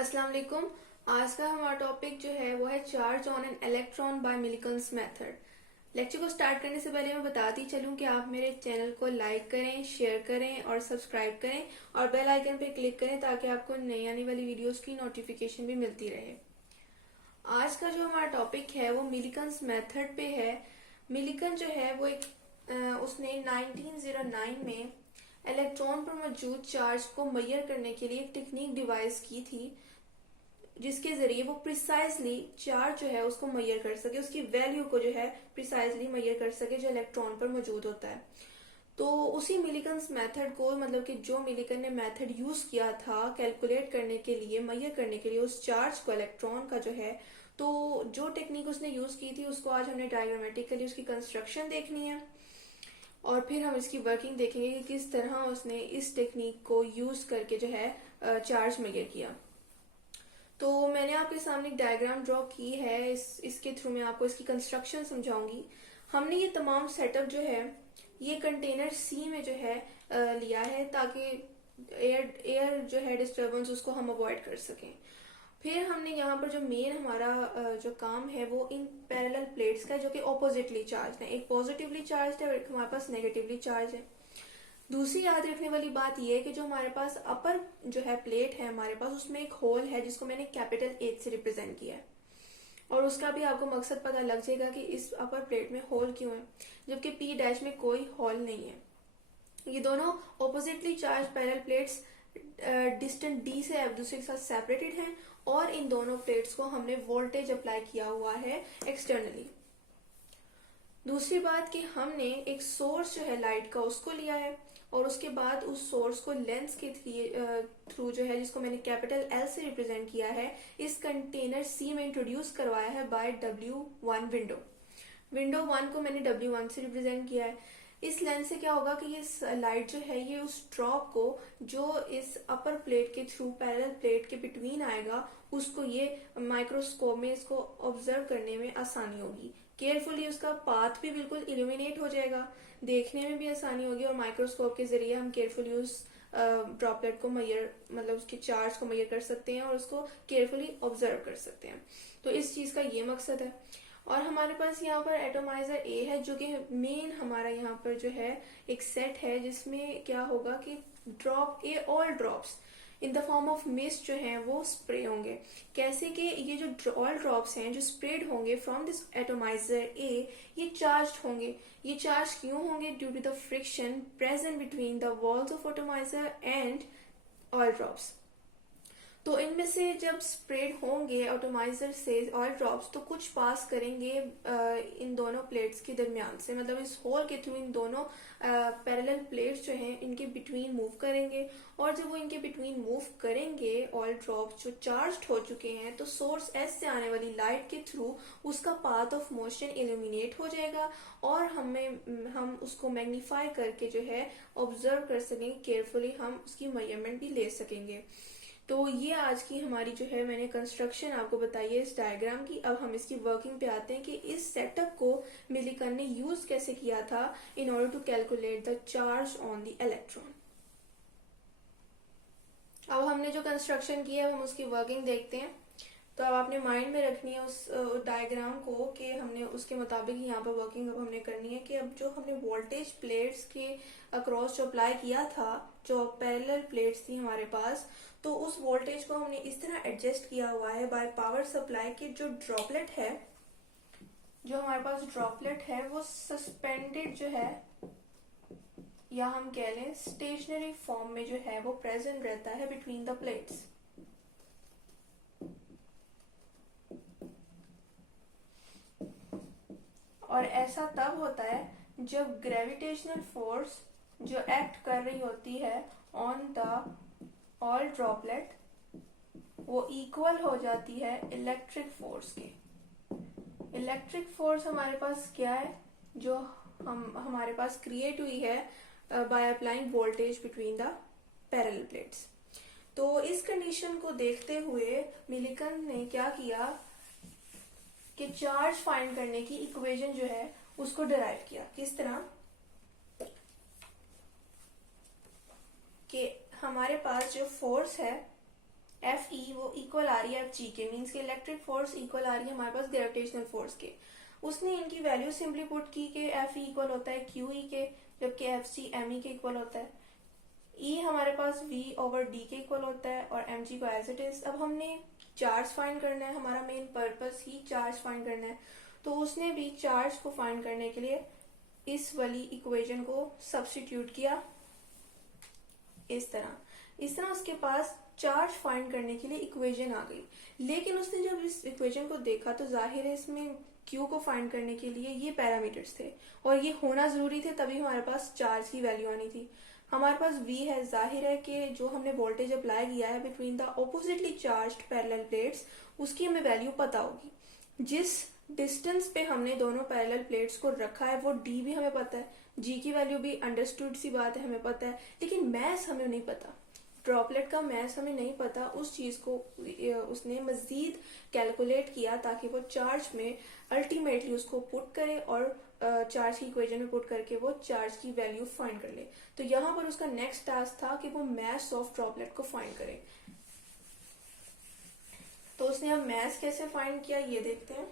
अस्सलाम वालेकुम। आज का हमारा टॉपिक जो है वो है charge on an electron by Millikan's method. Lecture को स्टार्ट करने से पहले मैं बताती चलूं कि आप मेरे चैनल को लाइक करें, शेयर करें और सब्सक्राइब करें और बेल आइकन पे क्लिक करें ताकि आपको नई आने वाली वीडियोस की नोटिफिकेशन भी मिलती रहे। आज का जो हमारा टॉपिक है वो मिलिकन्स मेथड पे है। मिलिकन जो है वो उसने 1909 में इलेक्ट्रॉन पर मौजूद चार्ज को मेजर करने के लिए एक टेक्निक डिवाइस की थी जिसके जरिए वो प्रिसाइजली चार्ज जो है उसको मेजर कर सके, उसकी वैल्यू को जो है प्रिसाइजली मेजर कर सके जो इलेक्ट्रॉन पर मौजूद होता है। तो उसी मिलिकन्स मेथड को, मतलब कि जो मिलिकन ने मेथड यूज किया था कैलकुलेट करने के लिए, मेजर करने के लिए उस चार्ज को, इलेक्ट्रॉन का जो है, तो जो टेक्निक उसने यूज की थी उसको आज हमने डायग्रामेटिकली उसकी कंस्ट्रक्शन देखनी है और फिर हम इसकी वर्किंग देखेंगे कि किस तरह उसने इस टेक्निक को यूज करके जो है चार्ज मेजर किया। तो मैंने आपके सामने एक डायग्राम ड्रॉ की है। इसके थ्रू मैं आपको इसकी कंस्ट्रक्शन समझाऊंगी। हमने ये तमाम सेटअप जो है ये कंटेनर सी में जो है लिया है ताकि एयर जो है डिस्टर्बेंस उसको हम अवॉइड कर सकें। फिर हमने यहाँ पर जो मेन हमारा जो काम है वो इन पैरेलल प्लेट्स का, जो कि ऑपोजिटली चार्ज है। एक पॉजिटिवली चार्ज है और एक हमारे पास नेगेटिवली चार्ज है। दूसरी याद रखने वाली बात यह है कि जो हमारे पास अपर जो है प्लेट है हमारे पास, उसमें एक होल है जिसको मैंने कैपिटल एच से रिप्रेजेंट किया है और उसका भी आपको मकसद पता लग जाएगा कि इस अपर प्लेट में होल क्यों है, जबकि पी डैश में कोई होल नहीं है। ये दोनों oppositely charge parallel plates distance D से एक दूसरे के साथ सेपरेटेड हैं और इन दोनों प्लेट्स को हमने वोल्टेज अप्लाई किया हुआ है एक्सटर्नली। दूसरी बात कि हमने एक सोर्स जो है लाइट का उसको लिया है और उसके बाद उस सोर्स को लेंस के थ्रू जो है, जिसको मैंने कैपिटल एल से रिप्रेजेंट किया है, इस कंटेनर सी में इंट्रोड्यूस करवाया है बाय W1 विंडो 1 को मैंने W1 से रिप्रेजेंट किया है। इस लेंस से क्या होगा कि ये लाइट जो है ये उस ड्रॉप को जो इस अपर प्लेट के थ्रू पैरेलल प्लेट के बिटवीन आएगा उसको ये माइक्रोस्कोप में इसको ऑब्जर्व करने में आसानी होगी। केयरफुली उसका पाथ भी बिल्कुल इल्यूमिनेट हो जाएगा, देखने में भी आसानी होगी और माइक्रोस्कोप के जरिए हम केयरफुली उस ड्रॉपलेट को मेजर, मतलब उसके चार्ज को मेजर कर सकते हैं और उसको केयरफुली ऑब्जर्व कर सकते हैं। तो इस चीज का ये मकसद है। और हमारे पास यहाँ पर एटोमाइजर ए है जो कि मेन हमारा यहाँ पर जो है एक सेट है जिसमें क्या होगा कि drop A, all drops in the form of mist जो है वो स्प्रे होंगे। कैसे कि ये जो ऑल ड्रॉप्स हैं जो स्प्रेड होंगे फ्रॉम दिस एटोमाइजर ए, ये चार्ज होंगे। ये चार्ज क्यों होंगे? Due to the friction present between the walls of atomizer and oil drops. तो इनमें से जब स्प्रेड होंगे एटोमाइजर से ऑयल ड्रॉप्स तो कुछ पास करेंगे इन दोनों प्लेट्स के दरमियान से, मतलब इस होल के थ्रू इन दोनों पैरेलल प्लेट्स जो हैं इनके बिटवीन मूव करेंगे और जब वो इनके बिटवीन मूव करेंगे ऑयल ड्रॉप्स जो चार्ज्ड हो चुके हैं तो सोर्स एस से आने वाली लाइट के थ्रू उसका पाथ ऑफ मोशन इल्यूमिनेट हो जाएगा और हम उसको मैग्नीफाई करके जो है ऑब्जर्व कर सकेंगे, केयरफुली हम उसकी मेजरमेंट भी ले सकेंगे। तो ये आज की हमारी जो है मैंने कंस्ट्रक्शन आपको बताई है इस डायग्राम की। अब हम इसकी वर्किंग पे आते हैं कि इस सेटअप को मिलिकन ने यूज कैसे किया था in order to calculate the charge on the electron. अब हमने जो कंस्ट्रक्शन की है हम उसकी वर्किंग देखते हैं। तो अब आपने माइंड में रखनी है उस डायग्राम को कि हमने उसके मुताबिक यहाँ पर वर्किंग अब हमने करनी है कि अब जो हमने वोल्टेज प्लेट्स के अक्रॉस जो अप्लाई किया था, जो पैरेलल प्लेट्स थी हमारे पास, तो उस वोल्टेज को हमने इस तरह एडजस्ट किया हुआ है बाय पावर सप्लाई के जो ड्रॉपलेट है, जो हमारे पास ड्रॉपलेट है वो सस्पेंडेड जो है या हम कह लें स्टेशनरी फॉर्म में जो है वो प्रेजेंट रहता है बिटवीन द प्लेट्स। और ऐसा तब होता है जब ग्रेविटेशनल फोर्स जो एक्ट कर रही होती है ऑन द ऑल ड्रॉपलेट वो इक्वल हो जाती है इलेक्ट्रिक फोर्स के। इलेक्ट्रिक फोर्स हमारे पास क्या है जो हमारे पास क्रिएट हुई है by applying voltage between the parallel plates. तो इस कंडीशन को देखते हुए मिलिकन ने क्या किया कि चार्ज फाइंड करने की इक्वेशन जो है उसको डिराइव किया। किस तरह कि हमारे पास जो फोर्स है एफ ई वो इक्वल आ रही है एफ जी के, मीन्स के इलेक्ट्रिक फोर्स इक्वल आ रही है हमारे पास ग्रेविटेशनल फोर्स के। उसने इनकी वैल्यू सिंपली पुट की कि एफ ई इक्वल होता है क्यू ई के, जबकि एफ सी एम ई के इक्वल होता है। ई हमारे पास वी ओवर डी के इक्वल होता है और एम जी को एज इट इज। अब हमने चार्ज फाइंड करना है, हमारा मेन पर्पस ही चार्ज फाइंड करना है। तो उसने भी चार्ज को फाइंड करने के लिए इस वाली इक्वेशन को सब्स्टिट्यूट किया इस तरह उसके पास चार्ज फाइंड करने के लिए इक्वेशन आ गई। लेकिन उसने जब इस इक्वेशन को देखा तो जाहिर है इसमें Q को फाइंड करने के लिए ये पैरामीटर्स थे और ये होना जरूरी थे, तभी हमारे पास चार्ज की वैल्यू आनी थी। हमारे पास V है, जाहिर है कि जो हमने वोल्टेज अप्लाई किया है between the oppositely charged parallel plates, उसकी हमें वैल्यू पता होगी। जिस डिस्टेंस पे हमने दोनों पैरेलल प्लेट्स को रखा है वो D भी हमें पता है, G की वैल्यू भी अंडरस्टूड सी बात है हमें पता है, लेकिन मैस हमें नहीं पता। ड्रॉपलेट का मैस हमें नहीं पता। उस चीज को उसने मजीद कैलकुलेट किया ताकि वो चार्ज में अल्टीमेटली उसको पुट करे और चार्ज की इक्वेशन में पुट करके वो चार्ज की वैल्यू फाइंड कर ले। तो यहाँ पर उसका नेक्स्ट टास्क था कि वो मैस ऑफ ड्रॉपलेट को फाइंड करे। तो उसने अब मैस कैसे फाइंड किया ये देखते हैं।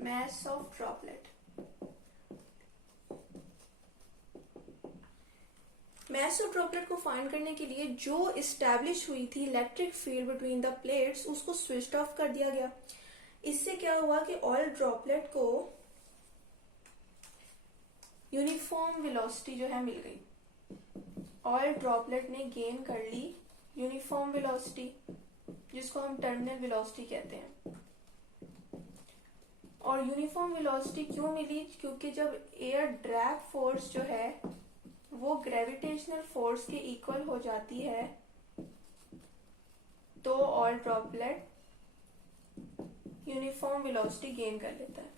mass of droplet। mass of droplet को फाइंड करने के लिए जो इस्टेब्लिश हुई थी electric field between the plates, उसको स्विच ऑफ कर दिया गया। इससे क्या हुआ कि ऑयल ड्रॉपलेट को यूनिफॉर्म वेलोसिटी जो है मिल गई। ऑयल ड्रॉपलेट ने गेन कर ली यूनिफॉर्म वेलोसिटी, जिसको हम टर्मिनल वेलोसिटी कहते हैं। और यूनिफॉर्म वेलोसिटी क्यों मिली? क्योंकि जब एयर ड्रैग फोर्स जो है वो ग्रेविटेशनल फोर्स के इक्वल हो जाती है तो oil droplet uniform velocity gain कर लेता है।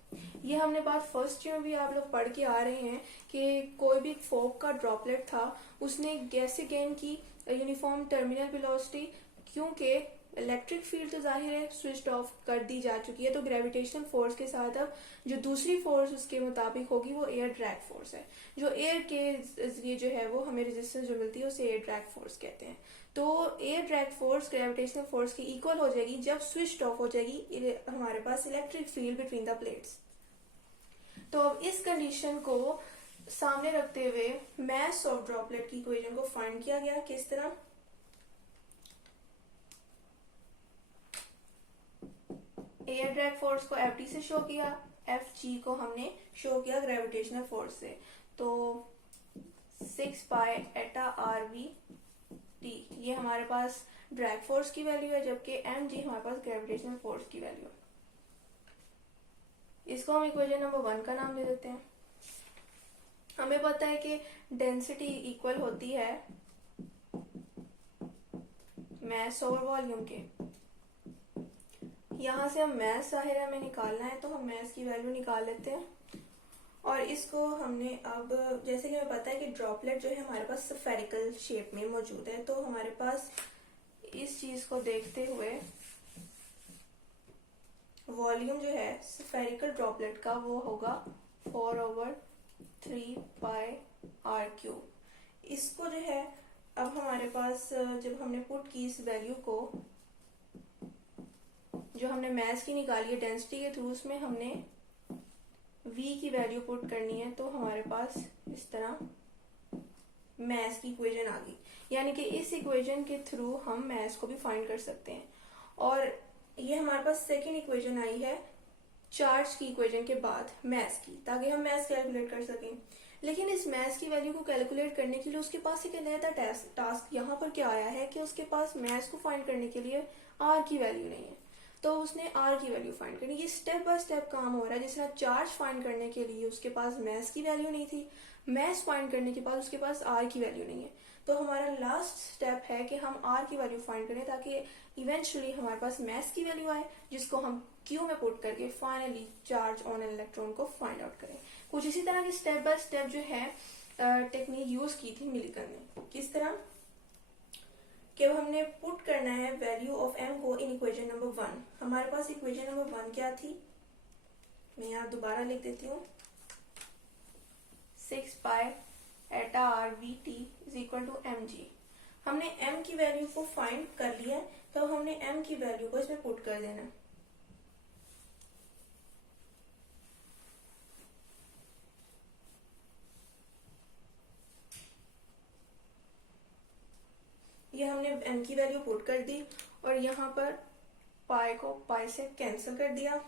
ये हमने बात फर्स्ट ईयर में भी आप लोग पढ़ के आ रहे हैं कि कोई भी फोक का ड्रॉपलेट था, उसने कैसे गेन की यूनिफॉर्म टर्मिनल वेलोसिटी, क्योंकि इलेक्ट्रिक फील्ड तो जाहिर है स्विच ऑफ कर दी जा चुकी है। तो ग्रेविटेशनल फोर्स के साथ अब जो दूसरी फोर्स उसके मुताबिक होगी वो एयर ड्रैग फोर्स है। जो एयर के जरिए जो है वो हमें रेजिस्टेंस जो मिलती है उसे एयर ड्रैग फोर्स कहते हैं। तो air drag force gravitational force की इक्वल हो जाएगी जब स्विच ऑफ हो जाएगी हमारे पास electric field between the plates. तो अब इस कंडीशन को सामने रखते हुए मैस ऑफ ड्रॉपलेट की इक्वेशन को फाइंड किया गया। किस तरह? एयर ड्रैग फोर्स को एफ टी से शो किया, एफ जी को हमने शो किया ग्रेविटेशनल फोर्स से। तो 6 pi eta R V T ये हमारे पास ड्रैग फोर्स की वैल्यू है, जबकि एम जी हमारे पास ग्रेविटेशनल फोर्स की वैल्यू है। इसको हम इक्वेशन नंबर 1 का नाम दे देते हैं। हमें पता है कि डेंसिटी इक्वल होती है मैस ओवर वॉल्यूम के। यहां से हम मैस जाहिर है हमें निकालना है, तो हम मैस की वैल्यू निकाल लेते हैं। और इसको हमने अब जैसे कि हमें पता है कि ड्रॉपलेट जो है हमारे पास स्फेरिकल शेप में मौजूद है, तो हमारे पास इस चीज को देखते हुए वॉल्यूम जो है स्फेरिकल ड्रॉपलेट का वो होगा 4/3 पाई आर क्यूब। इसको जो है अब हमारे पास जब हमने पुट की इस वैल्यू को जो हमने मैस की निकाली है डेंसिटी के थ्रू, उसमें हमने v की वैल्यू पुट करनी है, तो हमारे पास इस तरह मैस की इक्वेशन आ गई। यानी कि इस इक्वेशन के थ्रू हम मैस को भी फाइंड कर सकते हैं। और ये हमारे पास सेकेंड इक्वेशन आई है चार्ज की इक्वेशन के बाद मैस की, ताकि हम मैस कैलकुलेट कर सकें। लेकिन इस मैस की वैल्यू को कैलकुलेट करने के लिए उसके पास एक नया टास्क यहाँ पर क्या आया है कि उसके पास मैस को फाइंड करने के लिए आर की वैल्यू नहीं है, तो उसने आर की वैल्यू फाइंड करनी। ये स्टेप बाय स्टेप काम हो रहा है। जिस तरह चार्ज फाइंड करने के लिए उसके पास मैस की वैल्यू नहीं थी, मैस फाइंड करने के बाद उसके पास आर की वैल्यू नहीं है। तो हमारा लास्ट स्टेप है कि हम आर की वैल्यू फाइंड करें ताकि इवेंचुअली हमारे पास मैस की वैल्यू आए, जिसको हम क्यू में पुट करके finally charge on an electron को फाइंड आउट करें। कुछ इसी तरह की स्टेप बाय स्टेप जो है टेक्निक यूज की थी मिलिकन ने। किस तरह कि हमने पुट करना है वैल्यू ऑफ एम को इन इक्वेशन नंबर 1। हमारे पास इक्वेशन नंबर 1 क्या थी? मैं यहाँ दोबारा लिख देती हूँ 6 pi eta R V T is equal to M G. हमने m की वैल्यू को फाइंड कर लिया है, तो हमने m की वैल्यू को इसमें पुट कर देना। ये हमने m की वैल्यू पुट कर दी और यहाँ पर पाई को पाई से कैंसिल कर दिया।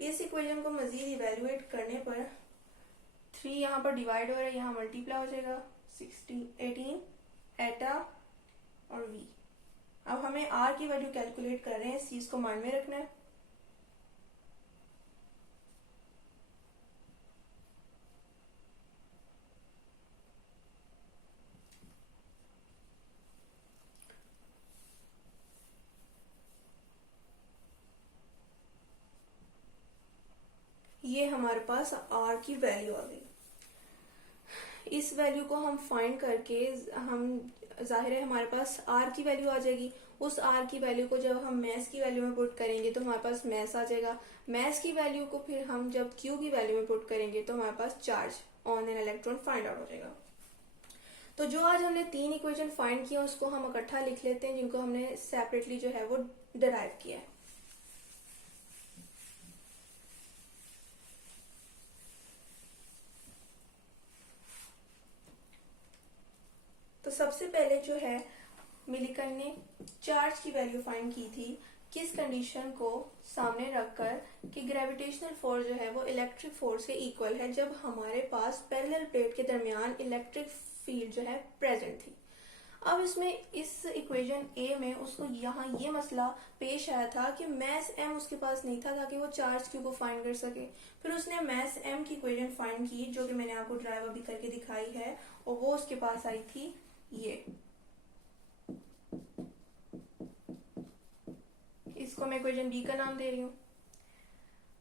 इस इक्वेशन को मजीद इवेल्युएट करने पर 3 यहाँ पर डिवाइड हो रहा है, यहाँ मल्टीप्लाई हो जाएगा 18 एटा और v। अब हमें r की वैल्यू कैलकुलेट कर रहे हैं, इस चीज को माइंड में रखना है। ये हमारे पास r की वैल्यू आ गई। इस वैल्यू को हम फाइंड करके हम जाहिर है हमारे पास r की वैल्यू आ जाएगी। उस r की वैल्यू को जब हम मैस की वैल्यू में पुट करेंगे तो हमारे पास मैस आ जाएगा। मैस की वैल्यू को फिर हम जब q की वैल्यू में पुट करेंगे तो हमारे पास charge on an electron find out हो जाएगा। तो जो आज हमने 3 इक्वेशन फाइंड किया उसको हम इकट्ठा लिख लेते हैं, जिनको हमने सेपरेटली जो है वो डिराइव किया है। तो सबसे पहले जो है मिलिकन ने चार्ज की वैल्यू फाइंड की थी किस कंडीशन को सामने रखकर कि ग्रेविटेशनल फोर्स जो है वो इलेक्ट्रिक फोर्स के इक्वल है, जब हमारे पास पैरेलल प्लेट के दरमियान इलेक्ट्रिक फील्ड जो है प्रेजेंट थी। अब इसमें इस इक्वेशन ए में उसको यहाँ ये मसला पेश आया था कि मैस m उसके पास नहीं था ताकि वो चार्ज q को फाइंड कर सके। फिर उसने मैस m की इक्वेशन फाइंड की जो कि मैंने आपको ड्राइव अभी करके दिखाई है, और वो उसके पास आई थी ये। इसको मैं इक्वेशन बी का नाम दे रही हूँ।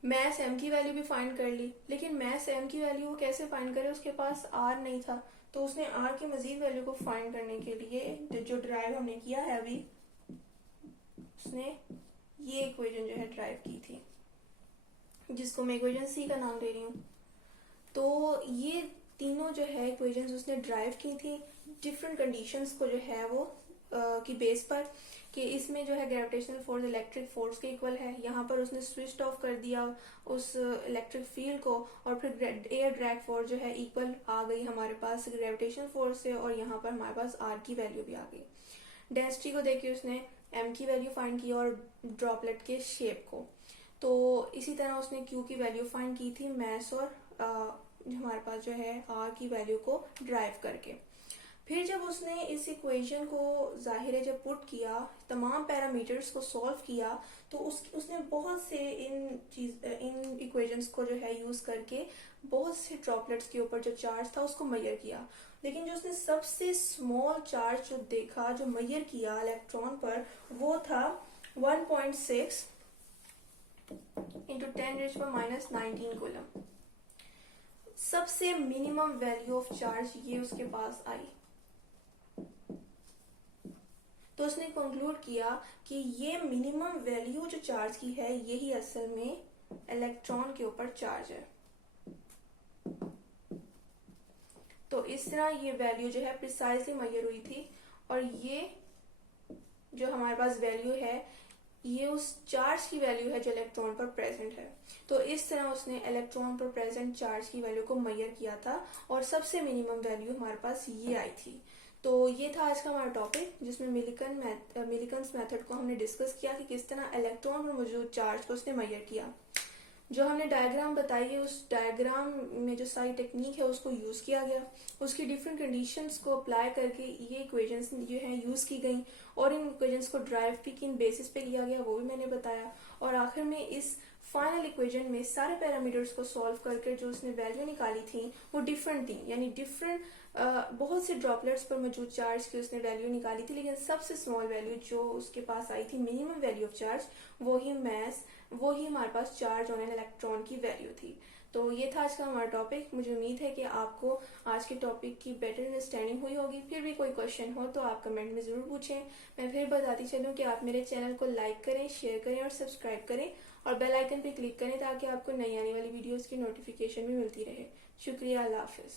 मैस m की वैल्यू भी फाइंड कर ली, लेकिन मैस m की वैल्यू कैसे फाइंड करे, उसके पास r नहीं था। तो उसने r की मजीद वैल्यू को फाइंड करने के लिए जो ड्राइव हमने किया है अभी, उसने ये इक्वेशन जो है ड्राइव की थी, जिसको मैं इक्वेशन सी का नाम दे रही हूँ। तो ये तीनों जो है इक्वेशंस उसने ड्राइव की थी डिफरेंट कंडीशंस को जो है वो की बेस पर, कि इसमें जो है ग्रेविटेशनल फोर्स इलेक्ट्रिक फोर्स के इक्वल है। यहाँ पर उसने स्विच ऑफ कर दिया उस इलेक्ट्रिक फील्ड को, और फिर एयर ड्रैग फोर्स जो है इक्वल आ गई हमारे पास ग्रेविटेशनल फोर्स से, और यहाँ पर हमारे पास आर की वैल्यू भी आ गई। डेंसिटी को देखिए उसने एम की वैल्यू फाइंड की और ड्रॉपलेट के शेप को। तो इसी तरह उसने क्यू की वैल्यू फाइंड की थी मैस और हमारे पास जो है आर की वैल्यू को ड्राइव करके। फिर जब उसने इस इक्वेशन को जाहिर है जब पुट किया, तमाम पैरामीटर्स को सॉल्व किया, तो उसने बहुत से इन इक्वेशंस को जो है यूज करके बहुत से ड्रॉपलेट्स के ऊपर जो चार्ज था उसको मेजर किया। लेकिन जो उसने सबसे स्मॉल चार्ज जो देखा, जो मेजर किया इलेक्ट्रॉन पर, वो था 1.6 इंटू 10⁻⁻19 कूलम। सबसे मिनिमम वैल्यू ऑफ चार्ज ये उसके पास आई। तो उसने कंक्लूड किया कि ये मिनिमम वैल्यू जो चार्ज की है यही असल में इलेक्ट्रॉन के ऊपर चार्ज है। तो इस तरह ये वैल्यू जो है प्रिसाइजली मेजर हुई थी, और ये जो हमारे पास वैल्यू है ये उस चार्ज की वैल्यू है जो इलेक्ट्रॉन पर प्रेजेंट है। तो इस तरह उसने इलेक्ट्रॉन पर प्रेजेंट चार्ज की वैल्यू को मेजर किया था, और सबसे मिनिमम वैल्यू हमारे पास ये आई थी। तो ये था आज का हमारा टॉपिक, जिसमें मिलिकन्स मेथड को हमने डिस्कस किया कि किस तरह इलेक्ट्रॉन पर मौजूद चार्ज को उसने मेजर किया। जो हमने डायग्राम बताई है उस डायग्राम में जो सारी टेक्निक है उसको यूज किया गया, उसकी डिफरेंट कंडीशंस को अप्लाई करके ये इक्वेशंस जो है यूज की गई, और इन इक्वेशंस को ड्राइव भी किन बेसिस पे किया गया वो भी मैंने बताया। और आखिर में इस फाइनल इक्वेशन में सारे पैरामीटर्स को सॉल्व करके जो उसने वैल्यू निकाली थी वो डिफरेंट थी, यानी डिफरेंट बहुत से ड्रॉपलेट्स पर मौजूद चार्ज की उसने वैल्यू निकाली थी, लेकिन सबसे स्मॉल वैल्यू जो उसके पास आई थी मिनिमम वैल्यू ऑफ चार्ज, वो ही हमारे पास चार्ज ऑन एन इलेक्ट्रॉन की वैल्यू थी। तो ये था आज का हमारा टॉपिक। मुझे उम्मीद है कि आपको आज के टॉपिक की बेटर अंडरस्टैंडिंग हुई होगी। फिर भी कोई क्वेश्चन हो तो आप कमेंट में जरूर पूछें। मैं फिर बताती चलूँ कि आप मेरे चैनल को लाइक करें, शेयर करें और सब्सक्राइब करें, और बेल आइकन पे क्लिक करें ताकि आपको नई आने वाली वीडियोस की नोटिफिकेशन भी मिलती रहे। शुक्रिया, अल्लाह हाफिज़।